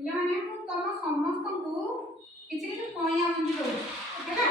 ପିଲାମାନେ ମୁଁ ତମ ସମସ୍ତଙ୍କୁ କିଛି କିଛି କଇଁଆ ମଞ୍ଜି ଦଉଛି ଓକେ ନା।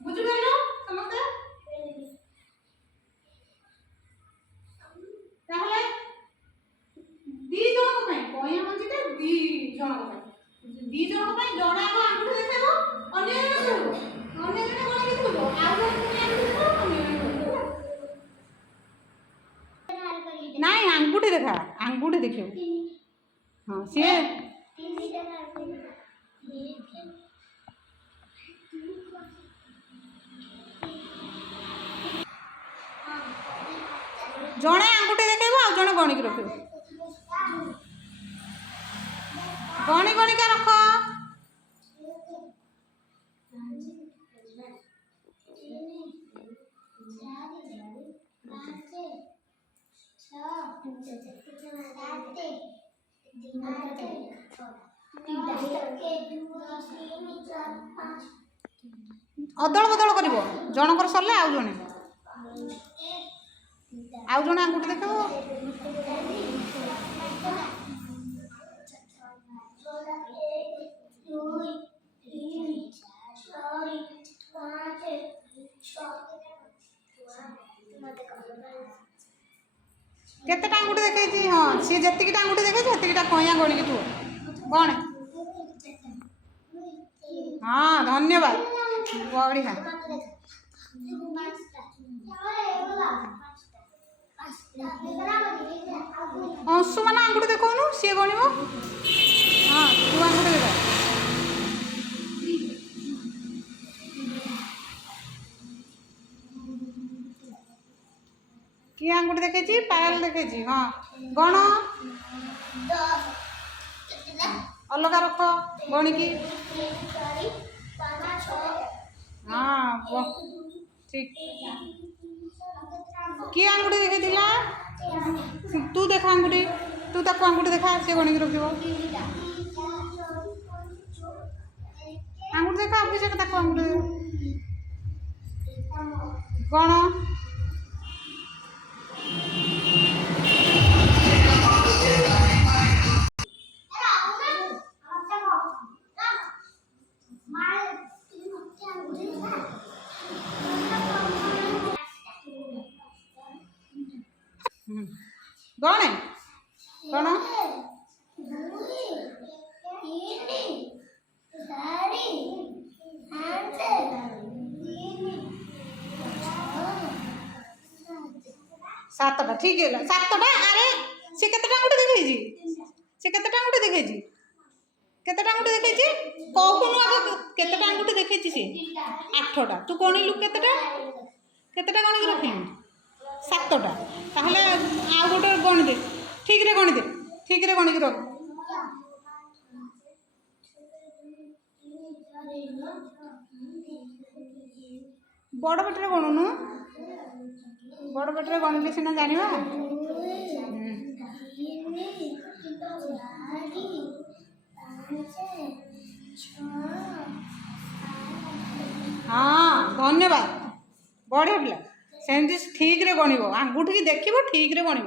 बुझिगल समझते ताहले दी जण को पई कइया मंजी ते दी जण को पई जणा को आंगुठी देखेबो अन्य जण कहबो अन्य जण कोन लिखबो आ जण कोन लिखबो अन्य जण नहीं आंगुठी देखा आंगुठी देखियो हां से जणे आंगुठी देखेबो आ जणे गणी के रखिबो गणी गणी का रख अदल बदल कर जनकर सरले आउ जणे आंगुठी देखो केते आंगुठी देखे हाँ सी जी आंगुठी देखे से कइया गणिक थो कौन हाँ धन्यवाद बढ़िया अंशु मान आंगुठी देखौनु सी गणिब हाँ तू आंगुठी देख किए आंगुठी देखे पायल देखे हाँ गण अलग रख गणिकी हाँ ठीक किए आंगुठी देखे तू देखा आंगुठी तू ताको आंगुठी देखा से गणिकी रखिब आंगुठी देखा अभिषेक ताको आंगुठी गण कौन है कौन सातटा ठीक है सातटा अरे से केते आंगुठी देखे से केते आंगुठी देखे केते आंगुठी देखे कहूनु आगे केते आंगुठी देखे से 8टा तू गणिलु केतेटा गणिक रखिलु 7टा ताहले आ गोटे गणि दे ठीक रे गणि के रख बड़ पेटे गणुनु बड़ पेटे गणिले सीना जानिबा हाँ धन्यवाद बढ़िया पिला सेमती ठीक रे गणिब आंगुठी की देखिबो ठीक रे गणिब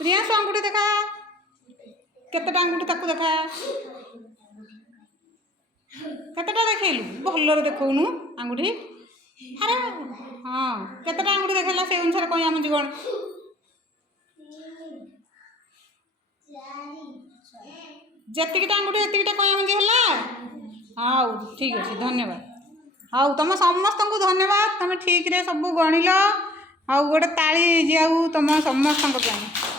प्रियांशु आंगुठी देखा केतेटा आंगुठी ताकू देखा केतेटा देखैलु भल्लरे देखौनु आंगुठी अरे हाँ केतेटा आंगुठी देखैला से अनुसार कइया मंजी गण ଯେତିକିଟା ଆଙ୍ଗୁଠି ସେତିକିଟା କଇଁଆ ମଞ୍ଜି ହେଲା। ହଉ ଠିକ୍ ଅଛି, ଧନ୍ୟବାଦ। ହଉ ତୁମ ସମସ୍ତଙ୍କୁ ଧନ୍ୟବାଦ, ତୁମେ ଠିକ୍ରେ ସବୁ ଗଣିଲ। ଆଉ ଗୋଟେ ତାଳି ଦିଆଉ ତୁମ ସମସ୍ତଙ୍କ ପାଇଁ।